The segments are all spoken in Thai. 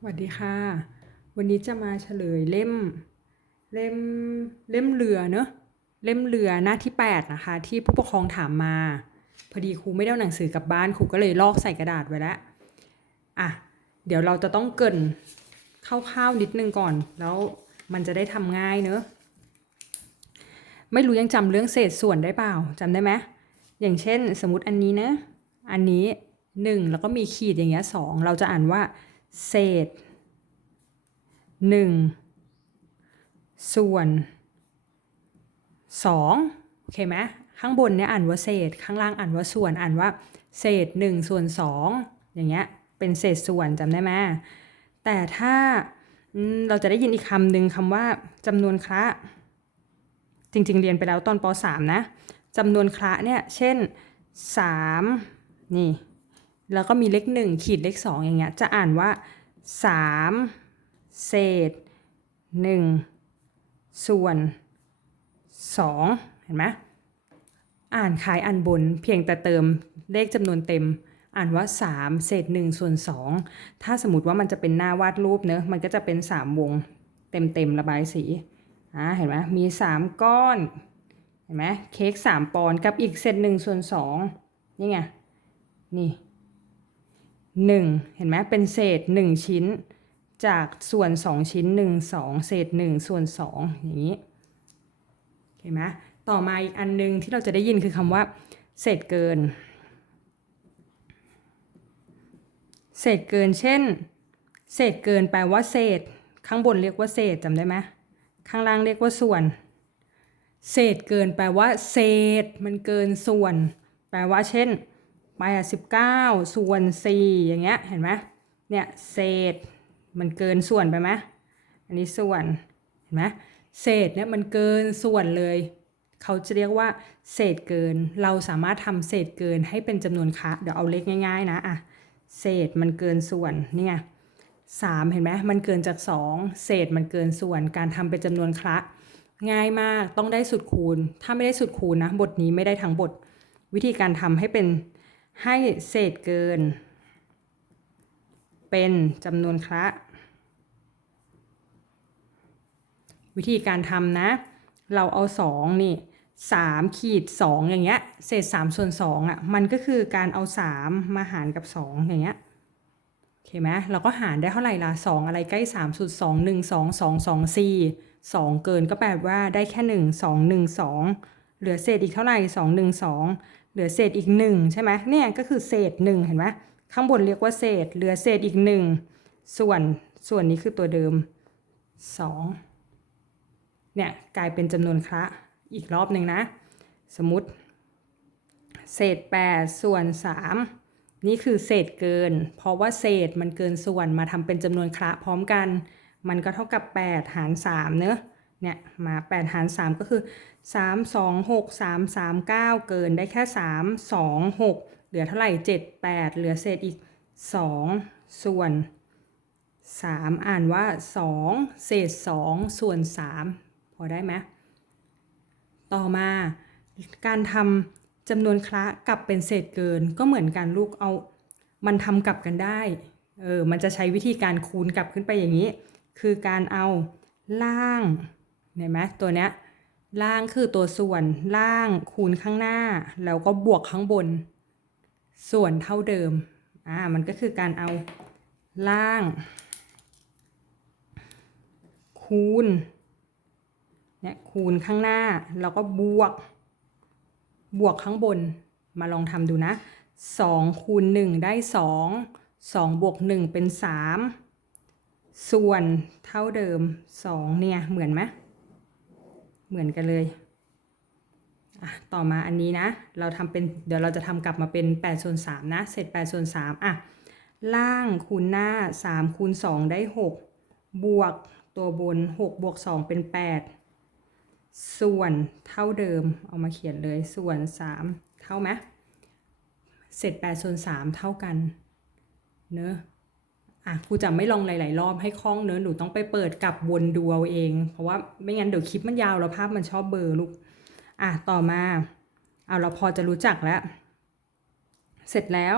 สวัสดีค่ะวันนี้จะมาเฉลยเล่มเล่มเรือเนอะเล่มเรือหน้าที่8นะคะที่ผู้ปกครองถามมาพอดีครูไม่ได้เอาหนังสือกลับบ้านครูก็เลยลอกใส่กระดาษไว้แล้วอ่ะเดี๋ยวเราจะต้องเกริ่นคร่าวๆนิดนึงก่อนแล้วมันจะได้ทำง่ายเนอะไม่รู้ยังจำเรื่องเศษส่วนได้เปล่าจำได้ไหมอย่างเช่นสมมติอันนี้นะอันนี้1แล้วก็มีขีดอย่างเงี้ย2เราจะอ่านว่าเศษ1ส่วน2โอเคไหมข้างบนเนี่ยอ่านว่าเศษข้างล่างอ่านว่าส่วนอ่านว่าเศษ1ส่วน2อย่างเงี้ยเป็นเศษส่วนจำได้ไหมแต่ถ้าเราจะได้ยินอีกคำหนึ่งคำว่าจำนวนคละจริงๆเรียนไปแล้วตอนป .3 นะจำนวนคละเนี่ยเช่น3นี่แล้วก็มีเลข1ขีดเลข2อย่างเงี้ยจะอ่านว่า3เศษ1ส่วน2เห็นไหมอ่านคล้ายอ่านบนเพียงแต่เติมเลขจำนวนเต็มอ่านว่า3เศษ1ส่วน2ถ้าสมมติว่ามันจะเป็นหน้าวาดรูปเนอะมันก็จะเป็น3วงเต็มระบายสีเห็นไหมมี3ก้อนเห็นไหมเค้ก3ปอนด์กับอีกเศษ1ส่วน2นี่ไงนี่1เห็นไหมเป็นเศษ1ชิ้นจากส่วน2ชิ้น1 2เศษ1ส่วน2อย่างนี้เห็นไหมต่อมาอีกอันนึงที่เราจะได้ยินคือคำว่าเศษเกินเศษเกินเช่นเศษเกินแปลว่าเศษข้างบนเรียกว่าเศษจำได้ไหมข้างล่างเรียกว่าส่วนเศษเกินแปลว่าเศษมันเกินส่วนแปลว่าเช่น89ส่วน4อย่างเงี้ยเห็นไหมเนี่ยเศษมันเกินส่วนไปไหมอันนี้ส่วนเห็นไหมเศษเนี่ยมันเกินส่วนเลยเขาจะเรียกว่าเศษเกินเราสามารถทำเศษเกินให้เป็นจำนวนคละเดี๋ยวเอาเลขง่ายๆนะเศษมันเกินส่วนนี่ไง3เห็นไหมมันเกินจาก2เศษมันเกินส่วนการทำเป็นจำนวนคละง่ายมากต้องได้สุดคูณถ้าไม่ได้สุดคูณนะบทนี้ไม่ได้ทั้งบทวิธีการทำให้เป็นให้เศษเกินเป็นจำนวนคละวิธีการทำนะเราเอา2นี่3ขีด2อย่างเงี้ยเศษ3ส่วน2มันก็คือการเอา3มาหารกับ2อย่างเงี้ยโอเคไหมเราก็หารได้เท่าไหร่ล่ะ2อะไรใกล้3สุด2 1 2 2 2 4 2เกินก็แปลว่าได้แค่1 2 1 2เหลือเศษอีกเท่าไหร่2 1 2เหลือเศษอีก1ใช่ไหมเนี่ยก็คือเศษ1เห็นไหมข้างบนเรียกว่าเศษเหลือเศษอีก1ส่วนนี้คือตัวเดิม2เนี่ยกลายเป็นจำนวนคละอีกรอบหนึ่งนะสมมติเศษ8ส่วน3นี่คือเศษเกินเพราะว่าเศษมันเกินส่วนมาทำเป็นจำนวนคละพร้อมกันมันก็เท่ากับ8หาร3เนอะเนี่ยมา8หาร3ก็คือ3 2 6 3 3 9เกินได้แค่3 2 6เหลือเท่าไหร่7 8เหลือเศษอีก2ส่วน3อ่านว่า2เศษ2ส่วน3พอได้ไหมต่อมาการทำจำนวนคละกลับเป็นเศษเกินก็เหมือนกันลูกเอามันทำกลับกันได้มันจะใช้วิธีการคูณกลับขึ้นไปอย่างนี้คือการเอาล่างเห็นไหมตัวเนี้ยล่างคือตัวส่วนล่างคูณข้างหน้าแล้วก็บวกข้างบนส่วนเท่าเดิมมันก็คือการเอาล่างคูณเนี่ยคูณข้างหน้าแล้วก็บวกข้างบนมาลองทำดูนะ2คูณ1ได้2บวก1เป็น3ส่วนเท่าเดิม2เนี่ยเหมือนไหมเหมือนกันเลยต่อมาอันนี้นะเราทำเป็นเดี๋ยวเราจะทำกลับมาเป็น8ส่วน3นะเศษ8ส่วน3ล่างคูณหน้า3คูณ2ได้6บวกตัวบน6บวก2เป็น8ส่วนเท่าเดิมเอามาเขียนเลยส่วน3เท่าไหมเศษ8ส่วน3เท่ากันเนอะครูจะไม่ลองหลายๆรอบให้คล่องเนอะหนูต้องไปเปิดกลับวนดูเอาเองเพราะว่าไม่งั้นเดี๋ยวคลิปมันยาวแล้วภาพมันชอบเบลอลูกต่อมาเราพอจะรู้จักแล้วเสร็จแล้ว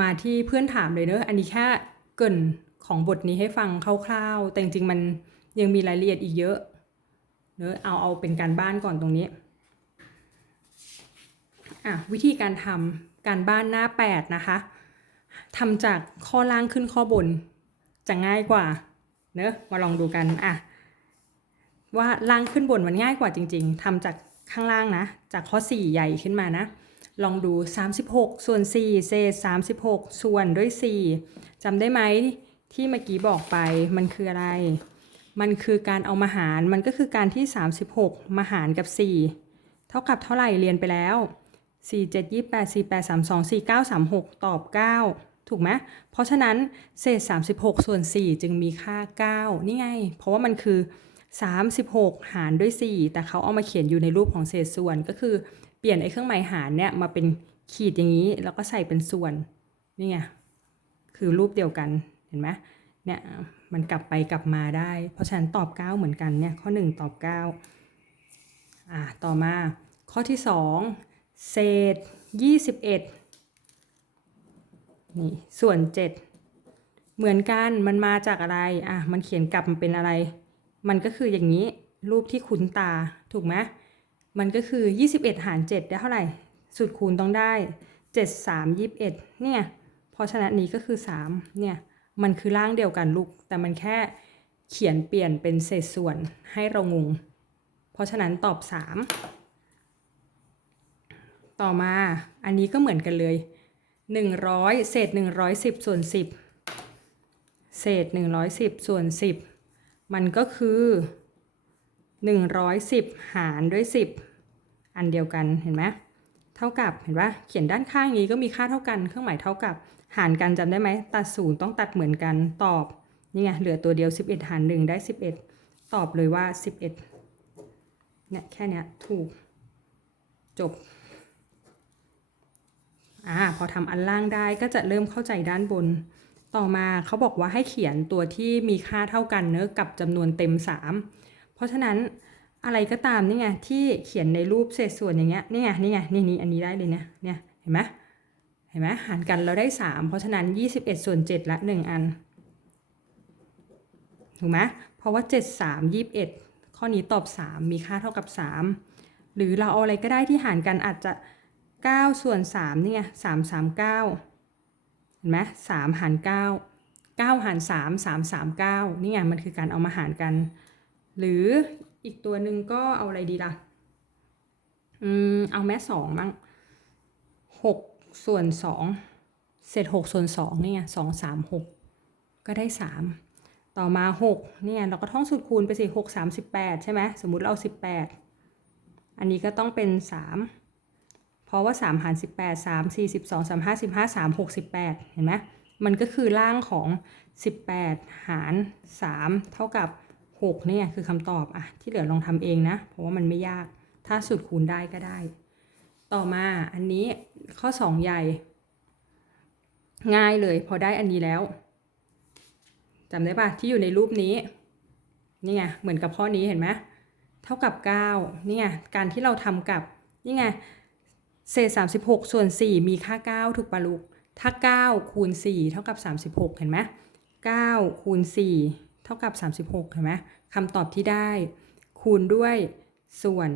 มาที่เพื่อนถามเลยเนอะอันนี้แค่เกริ่นของบทนี้ให้ฟังคร่าวๆแต่จริงๆมันยังมีรายละเอียดอีกเยอะเนอะเอาเป็นการบ้านก่อนตรงนี้วิธีการทำการบ้านหน้า8นะคะทำจากข้อล่างขึ้นข้อบนจะง่ายกว่าเนอะมาลองดูกันว่าล่างขึ้นบนมันง่ายกว่าจริงๆทำจากข้างล่างนะจากข้อ4ใหญ่ขึ้นมานะลองดู36ส่วน4เศษ36ส่วนด้วย4จำได้ไหมที่เมื่อกี้บอกไปมันคืออะไรมันคือการเอามาหารมันก็คือการที่36มาหารกับ4เท่ากับเท่าไหร่เรียนไปแล้ว4 7 28 48 32 49 36ตอบ9ถูกไหมเพราะฉะนั้นเศษ36ส่วน4จึงมีค่า9นี่ไงเพราะว่ามันคือ36หารด้วย4แต่เขาเอามาเขียนอยู่ในรูปของเศษส่วนก็คือเปลี่ยนไอ้เครื่องหมายหารเนี่ยมาเป็นขีดอย่างนี้แล้วก็ใส่เป็นส่วนนี่ไงคือรูปเดียวกันเห็นไหมเนี่ยมันกลับไปกลับมาได้เพราะฉะนั้นตอบ9เหมือนกันเนี่ยข้อ1ตอบ9ต่อมาข้อที่2เศษ21นี่ส่วน7เหมือนกันมันมาจากอะไรมันเขียนกลับมันเป็นอะไรมันก็คืออย่างนี้รูปที่คุ้นตาถูกไหมมันก็คือ21หาร7ได้เท่าไหร่สูตรคูณต้องได้7 3 21เนี่ยเพราะฉะนั้นนี้ก็คือ3เนี่ยมันคือร่างเดียวกันลูกแต่มันแค่เขียนเปลี่ยนเป็นเศษส่วนให้เรางงเพราะฉะนั้นตอบ3ต่อมาอันนี้ก็เหมือนกันเลย100เศษ110ส่วน10เศษ110ส่วน10มันก็คือ110หารด้วย10อันเดียวกันเห็นไหมเท่ากับเห็นปะเขียนด้านข้างนี้ก็มีค่าเท่ากันเครื่องหมายเท่ากับหารกันจำได้ไหมตัด0ต้องตัดเหมือนกันตอบนี่ไงเหลือตัวเดียว11หาร1ได้11ตอบเลยว่า11เนี่ยแค่นี้ถูกจบพอทำอันล่างได้ก็จะเริ่มเข้าใจด้านบนต่อมาเขาบอกว่าให้เขียนตัวที่มีค่าเท่ากันเนอะกับจำนวนเต็ม3เพราะฉะนั้นอะไรก็ตามนี่ไงที่เขียนในรูปเศษส่วนอย่างเงี้ยนี่ไงนี่อันนี้ได้เลยเนี่ยเห็นไหมหารกันเราได้3เพราะฉะนั้น21ส่วน7ละ1อันถูกไหมเพราะว่า7 3 21ข้อนี้ตอบ3มีค่าเท่ากับ3หรือเราเอาอะไรก็ได้ที่หารกันอาจจะ9ส่วน3นี่ไง339เห็นไหม3หาร9 9หาร3 339นี่ไงมันคือการเอามาหารกันหรืออีกตัวหนึ่งก็เอาอะไรดีล่ะเอาแม่2บ้าง6ส่วน2เศษ6ส่วน2นี่ไง2 3 6ก็ได้3ต่อมา6เนี่ยเราก็ท่องสูตรคูณไปสิ6 3 18ใช่ไหมสมมุติเรา18อันนี้ก็ต้องเป็น3เพราะว่า3หาร18 3 4 12 3 5 15 3 6 18เห็นไหมมันก็คือล่างของ18หาร3เท่ากับ6เนี่ยคือคำตอบที่เหลือลองทำเองนะเพราะว่ามันไม่ยากถ้าสูตรคูณได้ก็ได้ต่อมาอันนี้ข้อ2ใหญ่ง่ายเลยพอได้อันนี้แล้วจำได้ปะที่อยู่ในรูปนี้นี่ไงเหมือนกับข้อนี้เห็นไหมเท่ากับ9นี่ไงการที่เราทำกับนี่ไงเศษ36ส่วน4มีค่า9ถูกปะลูกถ้า9คูณ4เท่ากับ36เห็นไหม9คูณ4เท่ากับ36เห็นไหมคำตอบที่ได้คูณด้วยส่วน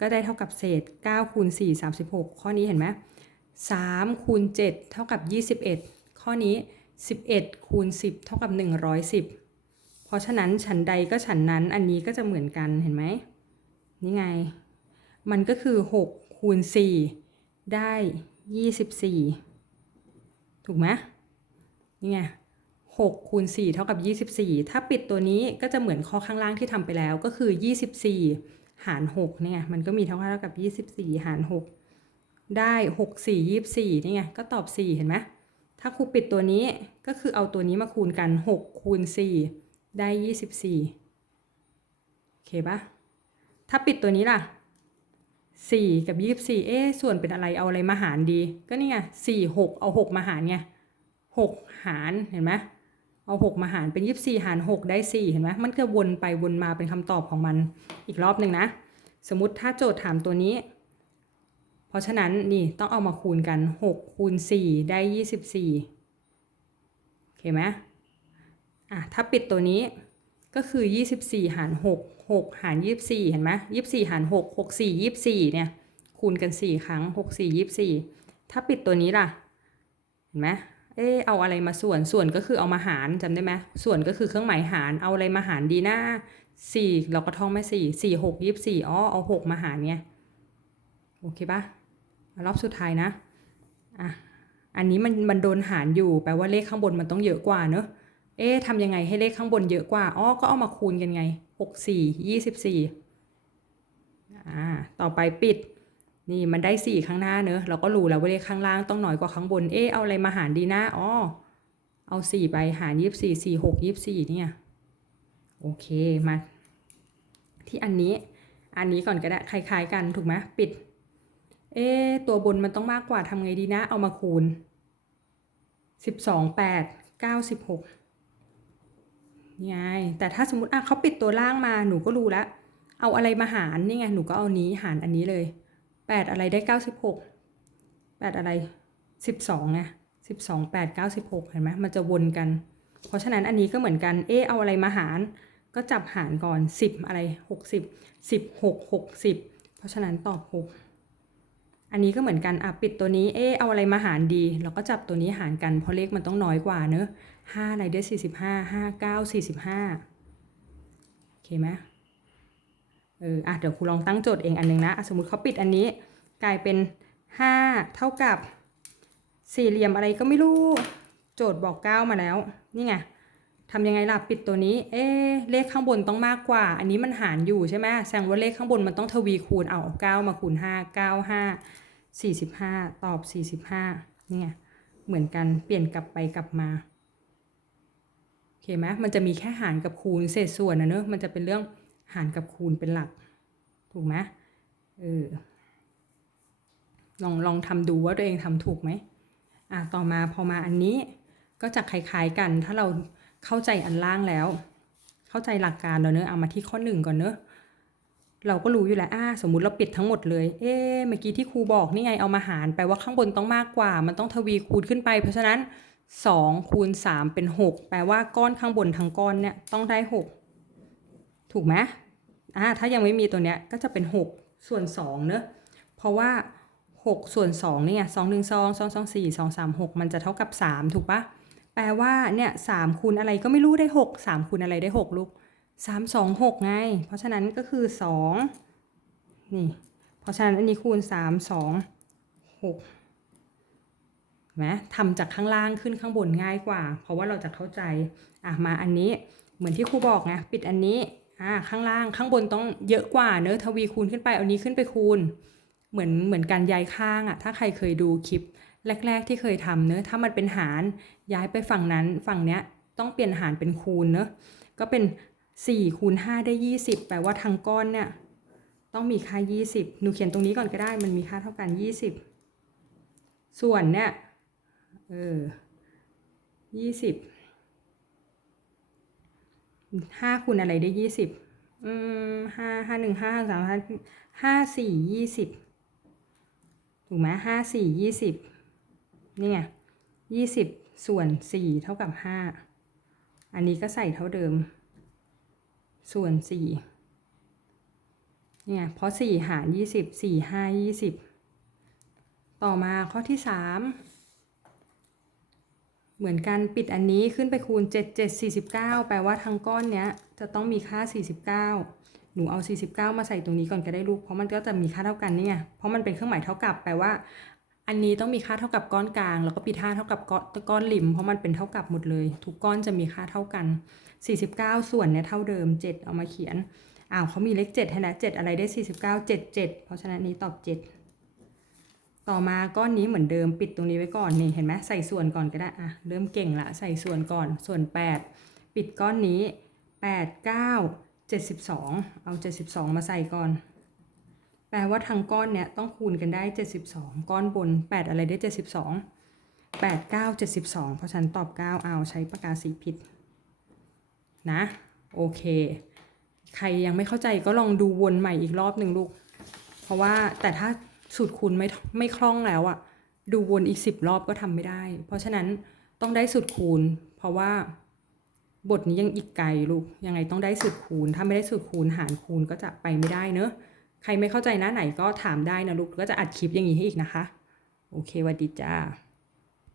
ก็ได้เท่ากับเศษ9คูณ4 36ข้อนี้เห็นไหม3คูณ7เท่ากับ21ข้อนี้11คูณ10เท่ากับ110เพราะฉะนั้นฉันใดก็ฉันนั้นอันนี้ก็จะเหมือนกันเห็นไหมนี่ไงมันก็คือ6คูณ4ได้24ถูกไหมนี่ไง6คูณ4เท่ากับ24ถ้าปิดตัวนี้ก็จะเหมือนข้อข้างล่างที่ทำไปแล้วก็คือ24หาร6เนี่ยมันก็มีเท่ากับ24หาร6ได้6 4 24นี่ไงก็ตอบ4เห็นไหมถ้าครูปิดตัวนี้ก็คือเอาตัวนี้มาคูณกัน6คูณ4ได้24โอเคปะถ้าปิดตัวนี้ล่ะ4กับ24ส่วนเป็นอะไรเอาอะไรมาหารดีก็นี่ไง4 6เอา6มาหารไง6หารเห็นไหมเอา6มาหารเป็น24หาร6ได้4เห็นไหมมันก็วนไปวนมาเป็นคำตอบของมันอีกรอบหนึ่งนะสมมุติถ้าโจทย์ถามตัวนี้ เพราะฉะนั้นนี่ต้องเอามาคูณกัน6คูณ4ได้24โอเคไหมถ้าปิดตัวนี้ก็คือ24หาร6 6หาร24เห็นไหม24หาร6 6 4 24เนี่ยคูณกัน4ครั้ง6 4 24ถ้าปิดตัวนี้ล่ะเห็นไหมเอาอะไรมาส่วนก็คือเอามาหารจำได้ไหมส่วนก็คือเครื่องหมายหารเอาอะไรมาหารดีนะ4เราก็ท่องไม่4 4 6 24เอา6มาหารเนี่ยโอเคปะรอบสุดท้ายนะอันนี้มันโดนหารอยู่แปลว่าเลขข้างบนมันต้องเยอะกว่าเนอะทำยังไงให้เลขข้างบนเยอะกว่าก็เอามาคูณกันไง6 4 24ต่อไปปิดนี่มันได้4ข้างหน้าเนอะเราก็รู้แล้วว่าเลขข้างล่างต้องน้อยกว่าข้างบนเอาอะไรมาหารดีนะเอา4ไปหาร24 4 6 24เนี่ยโอเคมาที่อันนี้ก่อนก็ได้คล้ายๆกันถูกไหมปิดตัวบนมันต้องมากกว่าทำไงดีนะเอามาคูณ12 8 9 16นี่ไงแต่ถ้าสมมติเขาปิดตัวล่างมาหนูก็รู้แล้วเอาอะไรมาหารนี่ไงหนูก็เอานี้หารอันนี้เลย8อะไรได้96 8อะไร12ไง12 8 96เห็นไหมมันจะวนกันเพราะฉะนั้นอันนี้ก็เหมือนกันเอาอะไรมาหารก็จับหารก่อน10อะไร60 16 60เพราะฉะนั้นตอบ6อันนี้ก็เหมือนกันปิดตัวนี้เอาอะไรมาหารดีเราก็จับตัวนี้หารกันเพราะเลขมันต้องน้อยกว่าเนอะ5อะไรได้45 5 9 45โอเคไหมเดี๋ยวครูลองตั้งโจทย์เองอันนึงนะสมมุติเขาปิดอันนี้กลายเป็น5เท่ากับสี่เหลี่ยมอะไรก็ไม่รู้โจทย์บอก9มาแล้วนี่ไงทำยังไงล่ะปิดตัวนี้เลขข้างบนต้องมากกว่าอันนี้มันหารอยู่ใช่ไหมแสดงว่าเลขข้างบนมันต้องทวีคูณเอา9มาคูณ5 9 5 45ตอบ45นี่ไงเหมือนกันเปลี่ยนกลับไปกลับมาโอเคไหมมันจะมีแค่หารกับคูณเศษส่วนนะเนอะมันจะเป็นเรื่องหารกับคูณเป็นหลักถูกไหมลองทำดูว่าตัวเองทำถูกไหมต่อมาพอมาอันนี้ก็จะคล้ายๆกันถ้าเราเข้าใจอันล่างแล้วเข้าใจหลักการแล้วเนอะเอามาที่ข้อ1ก่อนเนอะเราก็รู้อยู่แล้วสมมุติเราปิดทั้งหมดเลยเมื่อกี้ที่ครูบอกนี่ไงเอามาหารแปลว่าข้างบนต้องมากกว่ามันต้องทวีคูณขึ้นไปเพราะฉะนั้น2คูณ3เป็น6แปลว่าก้อนข้างบนทั้งก้อนเนี่ยต้องได้6ถูกไหมถ้ายังไม่มีตัวเนี้ยก็จะเป็น6ส่วน2เนอะเพราะว่า6ส่วน2เนี่ย2 1 2 2 2 4 2 3 6มันจะเท่ากับ3ถูกปะแปลว่าเนี่ย3คูณอะไรก็ไม่รู้ได้6 3คูณอะไรได้6ลูก3 2 6ไงเพราะฉะนั้นก็คือ2นี่เพราะฉะนั้นอันนี้คูณ3 2 6ไหมทำจากข้างล่างขึ้นข้างบนง่ายกว่าเพราะว่าเราจะเข้าใจมาอันนี้เหมือนที่ครูบอกไงปิดอันนี้ข้างล่างข้างบนต้องเยอะกว่าเนอะทวีคูณขึ้นไปเอานี้ขึ้นไปคูณเหมือนการย้ายข้างถ้าใครเคยดูคลิปแรกๆที่เคยทำเนอะถ้ามันเป็นหารย้ายไปฝั่งนั้นฝั่งเนี้ยต้องเปลี่ยนหารเป็นคูณเนอะก็เป็น4คูณ5ได้20แปลว่าทั้งก้อนเนี่ยต้องมีค่า20หนูเขียนตรงนี้ก่อนก็ได้มันมีค่าเท่ากัน20ส่วนเนี่ย20 5คูณอะไรได้20 5 1 5 3 5 4 20ถูกไหม5 4 20นี่ไง20ส่วน4เท่ากับ5อันนี้ก็ใส่เท่าเดิมส่วน4เนี่ยเพราะ4หาร20 4 5 20ต่อมาข้อที่3เหมือนกันปิดอันนี้ขึ้นไปคูณ7 7 49แปลว่าทั้งก้อนเนี้ยจะต้องมีค่า49หนูเอา49มาใส่ตรงนี้ก่อนก็ได้ลูกเพราะมันก็จะมีค่าเท่ากันนี่ไงเพราะมันเป็นเครื่องหมายเท่ากับแปลว่าอันนี้ต้องมีค่าเท่ากับก้อนกลางแล้วก็ปิดค่าเท่ากับก้อนริมเพราะมันเป็นเท่ากับหมดเลยทุกก้อนจะมีค่าเท่ากัน49ส่วนเนี่ยเท่าเดิม7เอามาเขียนเขามีเลข7ให้นะ7อะไรได้49 7 7เพราะฉะนั้นนี้ตอบ7ต่อมาก้อนนี้เหมือนเดิมปิดตรงนี้ไว้ก่อนนี่เห็นไหมใส่ส่วนก่อนก็ได้เริ่มเก่งละใส่ส่วนก่อนส่วน8ปิดก้อนนี้8 9 72เอา72มาใส่ก่อนแปลว่าทั้งก้อนเนี่ยต้องคูณกันได้72ก้อนบน8อะไรได้72 8 9 72เพราะฉันตอบ9เอาใช้ปากกาสีผิดนะโอเคใครยังไม่เข้าใจก็ลองดูวนใหม่อีกรอบหนึ่งลูกเพราะว่าแต่ถ้า สูตรคูณไม่คล่องแล้วอะดูวนอีก10 รอบก็ทำไม่ได้ เพราะฉะนั้นต้องได้สูตรคูณ เพราะว่าบทนี้ยังอีกไกลลูกยังไงต้องได้สูตรคูณถ้าไม่ได้สูตรคูณหารคูณก็จะไปไม่ได้เนอะใครไม่เข้าใจหน้าไหนก็ถามได้นะลูกก็จะอัดคลิปอย่างนี้ให้อีกนะคะโอเคสวัสดีจ้า